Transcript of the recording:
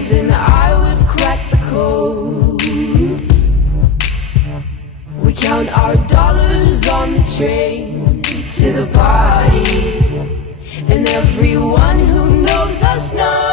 friends and I, we've cracked the code. We count our dollars on the train to the party, and everyone who knows us knows